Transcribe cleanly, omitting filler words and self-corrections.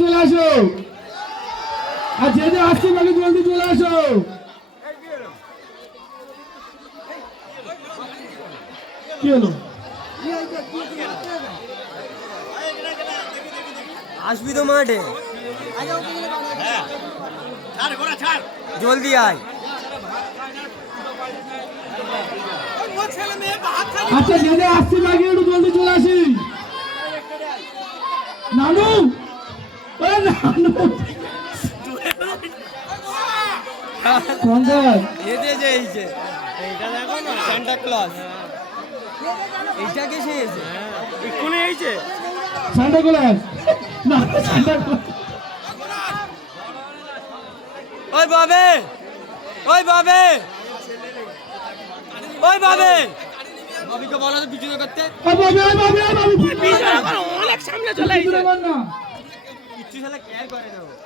চলে আসো, আর যে যে আসছে বাকি জলদি চলে আসো। কি হলো? আসবি তো মাঠে, জলদি আয়। আচ্ছা যে যে আসছে বাকি একটু জলদি চলে আসি। নানু, ওরে নানু কোনটা? এইটা দেখো না, সান্টা ক্লজ। এইটা কে এসেছে? এক্ষুনি এইছে সান্টা ক্লজ না, সান্টা ক্লজ। ওই বাবে, ওই বাবে, ওই বাবে, বাবিকে বলো তো ভিডিও করতে। অনেক সামনে চলে কিচ্ছু খেলা কেয়ার করে দেবো।